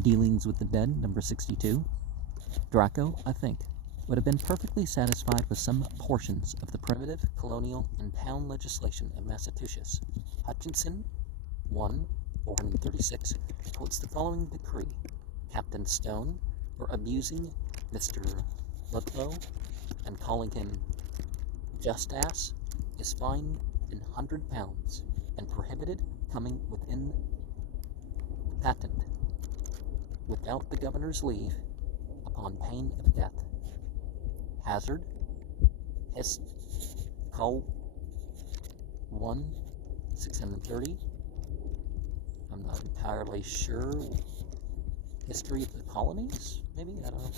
Dealings with the Dead, number 62. Draco, I think, would have been perfectly satisfied with some portions of the primitive, colonial, and town legislation of Massachusetts. Hutchinson, 1, 436, quotes the following decree. Captain Stone, for abusing Mr. Ludlow and calling him just ass, is fined in £100 and prohibited coming within the patent without the governor's leave upon pain of death. Hazard, Hist. Col. 1, 630. I'm not entirely sure. History of the Colonies, maybe? I don't know.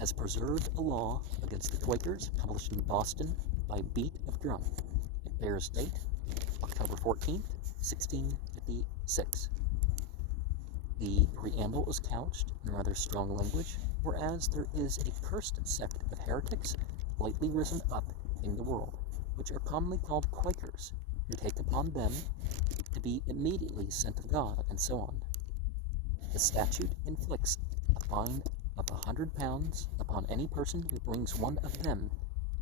Has preserved a law against the Quakers, published in Boston by Beat of Drum. It bears date October 14th, 1656. The preamble is couched in rather strong language, whereas there is a cursed sect of heretics lately risen up in the world, which are commonly called Quakers, who take upon them to be immediately sent of God, and so on. The statute inflicts a fine of £100 upon any person who brings one of them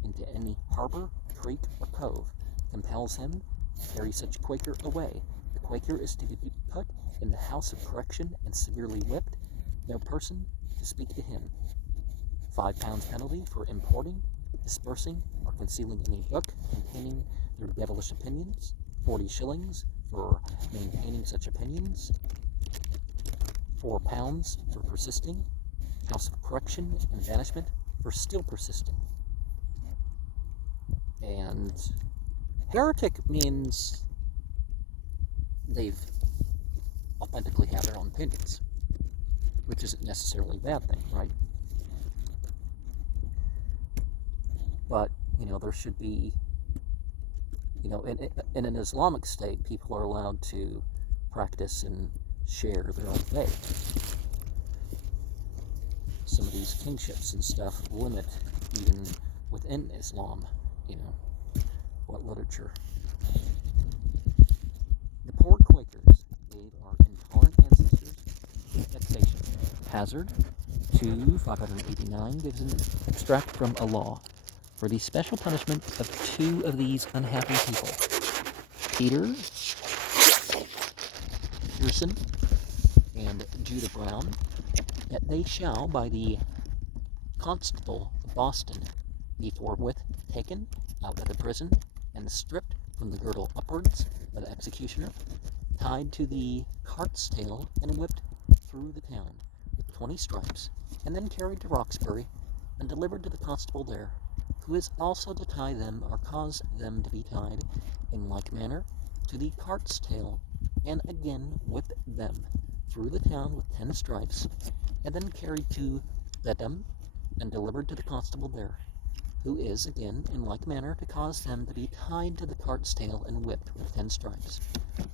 into any harbor, creek, or cove, compels him to carry such Quaker away. The Quaker is to be put in the house of correction and severely whipped, no person to speak to him. £5 penalty for importing, dispersing, or concealing any book containing their devilish opinions. 40 shillings for maintaining such opinions. £4 for persisting. House of correction and banishment for still persisting. And heretic means they've authentically have their own opinions, which isn't necessarily a bad thing, right? But, there should be, in an Islamic state, people are allowed to practice and share their own faith. Some of these kingships and stuff limit, even within Islam, what literature. The poor Quakers gave our intolerant ancestors vexation. Hazard, 2, 589, gives an extract from a law for the special punishment of 2 of these unhappy people. Peter Pearson and Judah Brown, that they shall, by the constable of Boston, be forthwith taken out of the prison and stripped from the girdle upwards by the executioner, tied to the cart's tail and whipped through the town with 20 stripes, and then carried to Roxbury and delivered to the constable there, who is also to tie them or cause them to be tied in like manner to the cart's tail, and again whip them through the town with 10 stripes, and then carried to Bedlam and delivered to the constable there, who is again in like manner to cause them to be tied to the cart's tail and whipped with 10 stripes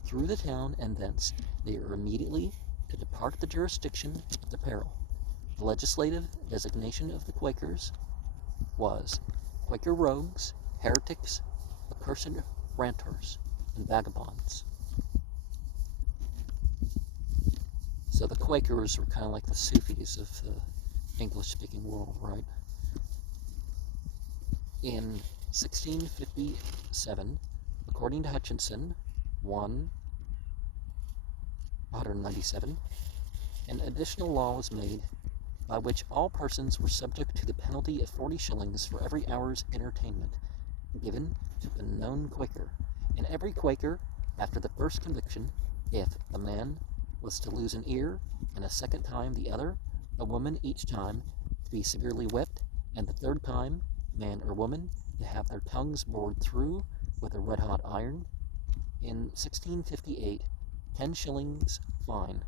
through the town, and thence they are immediately to depart the jurisdiction of the peril. The legislative designation of the Quakers was Quaker rogues, heretics, accursed ranters, and vagabonds. So the Quakers were kind of like the Sufis of the English-speaking world, right? In 1657, according to Hutchinson, 197, an additional law was made by which all persons were subject to the penalty of 40 shillings for every hour's entertainment given to a known Quaker, and every Quaker, after the first conviction, if a man was to lose an ear, and a second time the other, a woman each time, to be severely whipped, and the third time, man or woman, to have their tongues bored through with a red-hot iron. In 1658, 10 shillings fine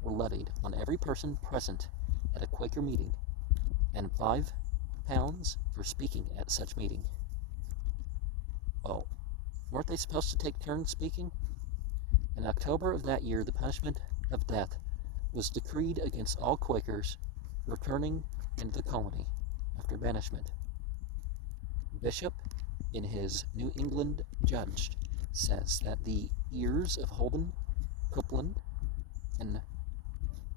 were levied on every person present at a Quaker meeting, and £5 for speaking at such meeting. Well, weren't they supposed to take turns speaking? In October of that year, the punishment of death was decreed against all Quakers returning into the colony after banishment. Bishop, in his New England Judge, says that the ears of Holden Copeland, and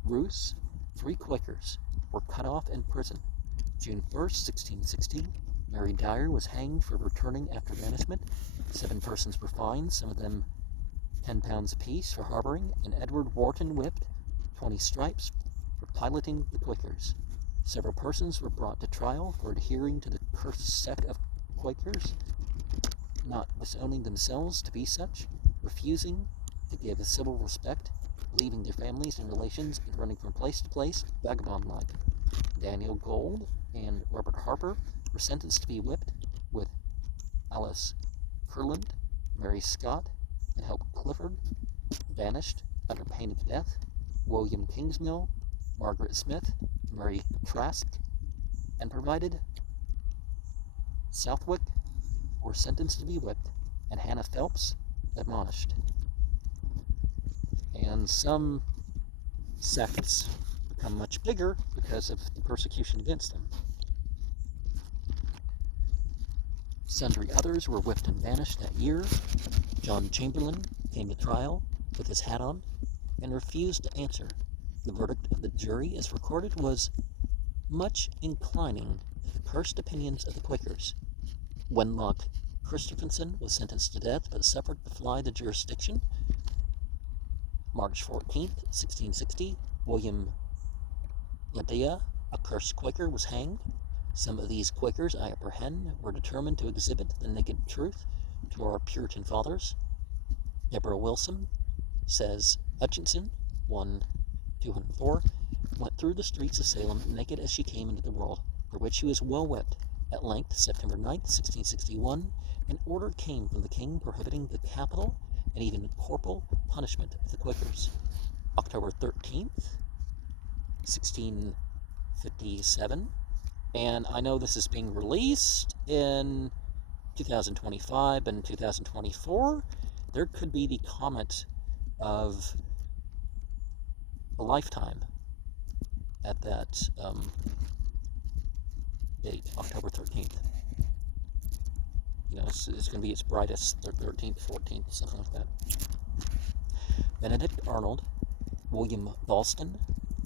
Roos, 3 Quakers, were cut off in prison. June 1st, 1660, Mary Dyer was hanged for returning after banishment. 7 persons were fined, some of them £10 apiece for harboring, and Edward Wharton whipped 20 stripes for piloting the Quakers. Several persons were brought to trial for adhering to the cursed sect of Quakers, not disowning themselves to be such, refusing to give a civil respect, leaving their families and relations, and running from place to place, vagabond-like. Daniel Gold and Robert Harper were sentenced to be whipped, with Alice Curland, Mary Scott, and Hope Clifford banished under pain of death. William Kingsmill, Margaret Smith, Mary Trask, and provided Southwick were sentenced to be whipped, and Hannah Phelps admonished. And some sects become much bigger because of the persecution against them. Sundry others were whipped and banished that year. John Chamberlain came to trial with his hat on and refused to answer. The verdict of the jury, as recorded, was much inclining to the cursed opinions of the Quakers. Wenlock Christopherson was sentenced to death, but suffered to fly the jurisdiction. March 14th, 1660, William Ladea, a cursed Quaker, was hanged. Some of these Quakers, I apprehend, were determined to exhibit the naked truth to our Puritan fathers. Deborah Wilson says Hutchinson, 1:204, went through the streets of Salem naked as she came into the world, for which she was well whipped. At length, September 9th, 1661, an order came from the king prohibiting the capital and even corporal punishment of the Quakers. October 13th, 1657, and I know this is being released in 2025 and 2024. There could be the comment of a lifetime at that date, October 13th. You know, it's going to be its brightest, 13th, 14th, something like that. Benedict Arnold, William Dalston,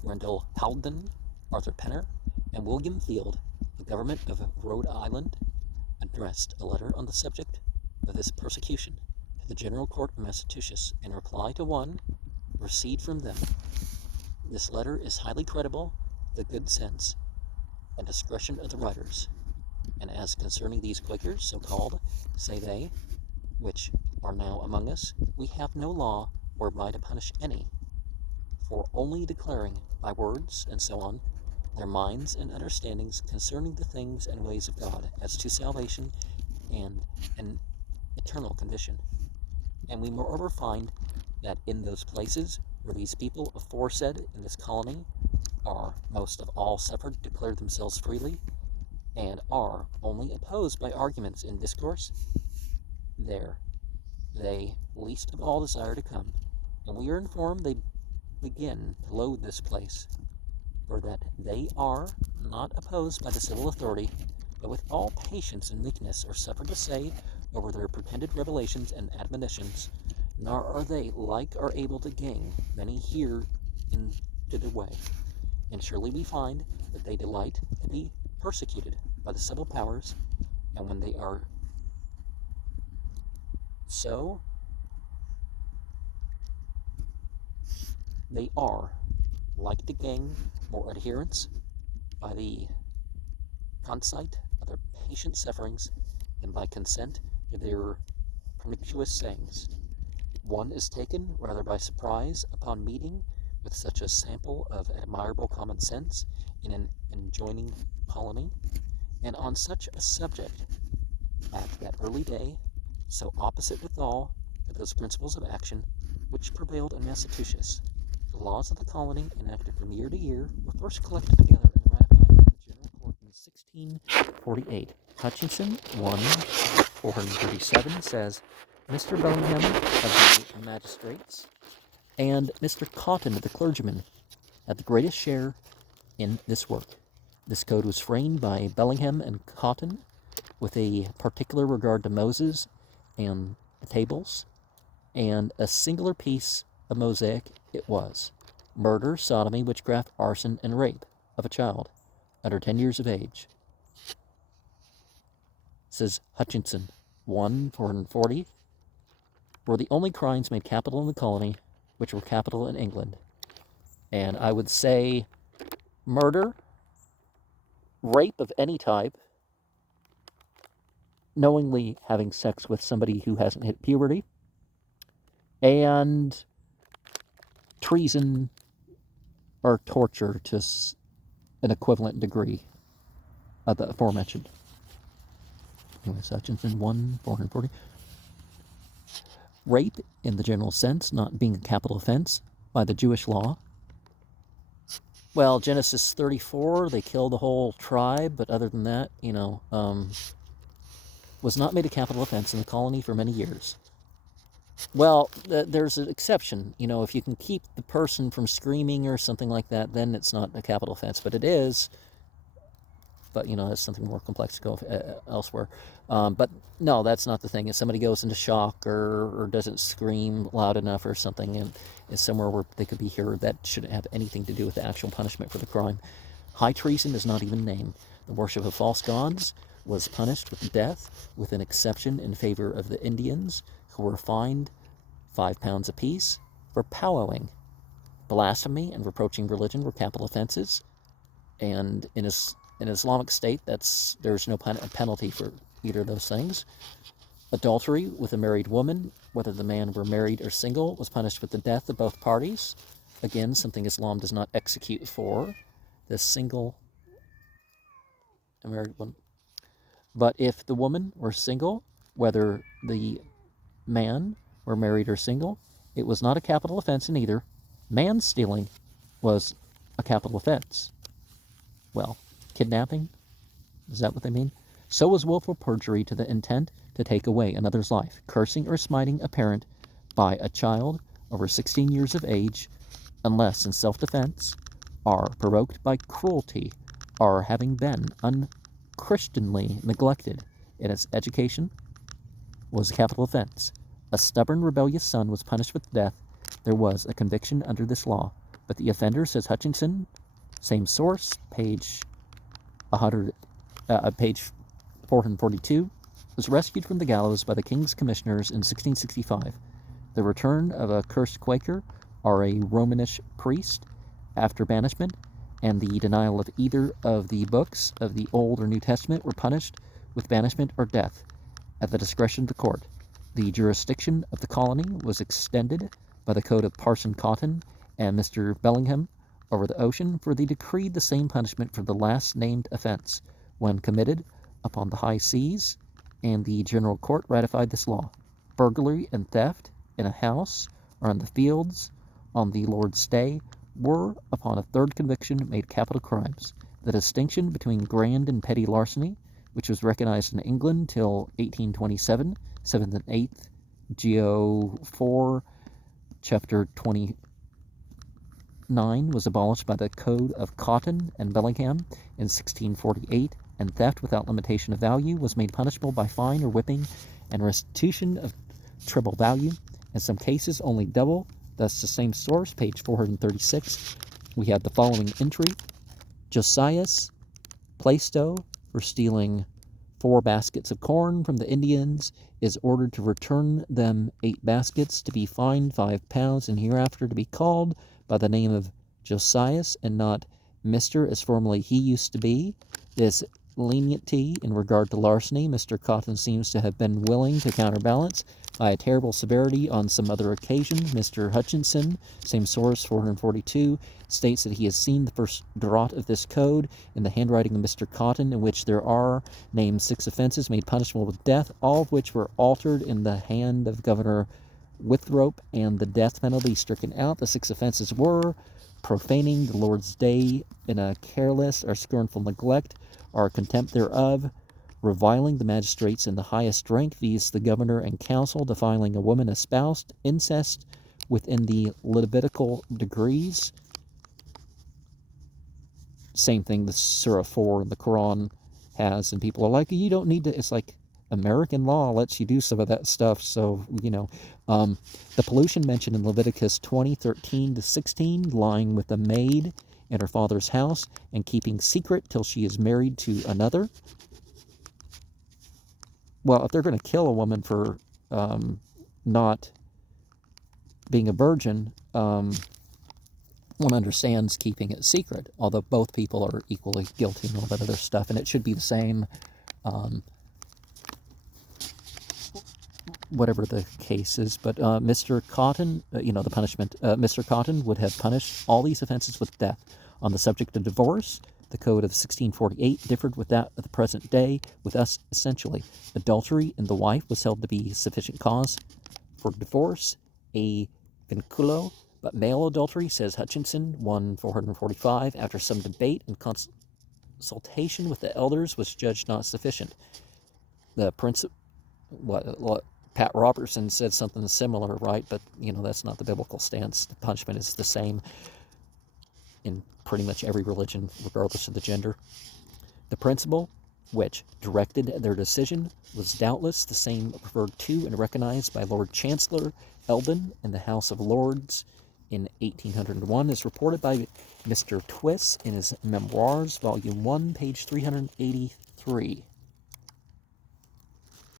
Rendell Haldon, Arthur Penner, and William Field, the government of Rhode Island, addressed a letter on the subject of this persecution to the General Court of Massachusetts in reply to one received from them. This letter is highly credible, the good sense and discretion of the writers. And as concerning these Quakers, so called, say they, which are now among us, we have no law whereby to punish any, for only declaring by words and so on their minds and understandings concerning the things and ways of God, as to salvation and an eternal condition. And we moreover find that in those places where these people aforesaid in this colony are most of all suffered to declare themselves freely, and are only opposed by arguments in discourse, there they least of all desire to come, and we are informed they begin to loathe this place, for that they are not opposed by the civil authority, but with all patience and meekness are suffered to say over their pretended revelations and admonitions, nor are they like or able to gain many here into the way. And surely we find that they delight to be persecuted by the civil powers, and when they are so, they are like to gain more adherents by the conceit of their patient sufferings than by consent to their pernicious sayings. One is taken rather by surprise upon meeting with such a sample of admirable common sense in an adjoining colony, and on such a subject at that early day, so opposite withal to those principles of action which prevailed in Massachusetts. The laws of the colony, enacted from year to year, were first collected together and ratified by the General Court in 1648. Hutchinson, 1:437, says, Mr. Bellingham of the magistrates and Mr. Cotton, the clergyman, had the greatest share in this work. This code was framed by Bellingham and Cotton with a particular regard to Moses and the tables, and a singular piece a mosaic it was. Murder, sodomy, witchcraft, arson, and rape of a child under 10 years of age. Says Hutchinson, 1 440, were the only crimes made capital in the colony, which were capital in England. And I would say murder, rape of any type, knowingly having sex with somebody who hasn't hit puberty, and treason or torture to an equivalent degree of the aforementioned. Anyway, Hutchinson, 1 440. Rape, in the general sense, not being a capital offense by the Jewish law. Well, Genesis 34, they kill the whole tribe, but other than that, was not made a capital offense in the colony for many years. Well, there's an exception. If you can keep the person from screaming or something like that, then it's not a capital offense, but it is. But, that's something more complex to go elsewhere. But no, that's not the thing. If somebody goes into shock or doesn't scream loud enough or something and is somewhere where they could be heard, that shouldn't have anything to do with the actual punishment for the crime. High treason is not even named. The worship of false gods was punished with death, with an exception in favor of the Indians, who were fined 5 pounds apiece for powwowing. Blasphemy and reproaching religion were capital offenses, and in Islamic State, there's no penalty for either of those things. Adultery with a married woman, whether the man were married or single, was punished with the death of both parties. Again, something Islam does not execute for the single and married one. But if the woman were single, whether the man were married or single, it was not a capital offense in either. Man stealing was a capital offense. Well, kidnapping, is that what they mean? So was willful perjury to the intent to take away another's life, cursing or smiting a parent by a child over 16 years of age, unless in self-defense, are provoked by cruelty, or having been unchristianly neglected in its education, was a capital offense. A stubborn, rebellious son was punished with death. There was a conviction under this law, but the offender, says Hutchinson, same source, page 442, was rescued from the gallows by the King's Commissioners in 1665. The return of a cursed Quaker or a Romanish priest after banishment, and the denial of either of the books of the Old or New Testament were punished with banishment or death at the discretion of the court. The jurisdiction of the colony was extended by the code of Parson Cotton and Mr. Bellingham over the ocean, for they decreed the same punishment for the last named offense when committed upon the high seas, and the general court ratified this law. Burglary and theft in a house or in the fields on the Lord's Day were, upon a third conviction, made capital crimes. The distinction between grand and petty larceny, which was recognized in England till 1827, 7th and 8th, Geo 4, chapter 29, was abolished by the Code of Cotton and Bellingham in 1648, and theft without limitation of value was made punishable by fine or whipping and restitution of treble value, in some cases only double. Thus, the same source, page 436, we have the following entry. Josias Plaistow, for stealing 4 baskets of corn from the Indians, is ordered to return them 8 baskets, to be fined 5 pounds, and hereafter to be called by the name of Josias and not Mr. as formerly he used to be. This leniency in regard to larceny, Mr. Cotton seems to have been willing to counterbalance by a terrible severity on some other occasion. Mr. Hutchinson, same source, 442, states that he has seen the first draught of this code in the handwriting of Mr. Cotton, in which there are named 6 offenses made punishable with death, all of which were altered in the hand of Governor Withrope, and the death penalty stricken out. The 6 offenses were profaning the Lord's Day in a careless or scornful neglect or contempt thereof, reviling the magistrates in the highest rank, viz. The governor and council, defiling a woman espoused, incest within the Levitical degrees. Same thing the Surah 4 in the Quran has, and people are like, you don't need to, it's like, American law lets you do some of that stuff. So, the pollution mentioned in Leviticus 20:13-16, lying with a maid in her father's house and keeping secret till she is married to another. Well, if they're going to kill a woman for not being a virgin, one understands keeping it secret, although both people are equally guilty and all that other stuff, and it should be the same, whatever the case is. But Mr. Cotton, the punishment, Mr. Cotton would have punished all these offenses with death. On the subject of divorce, the code of 1648 differed with that of the present day, with us essentially. Adultery in the wife was held to be sufficient cause for divorce, a vinculo, but male adultery, says Hutchinson, 1/445, after some debate and consultation with the elders, was judged not sufficient. The Pat Robertson said something similar, right? But, that's not the biblical stance. The punishment is the same in pretty much every religion, regardless of the gender. The principle which directed their decision was doubtless the same referred to and recognized by Lord Chancellor Eldon in the House of Lords in 1801, as reported by Mr. Twiss in his Memoirs, Volume 1, page 383.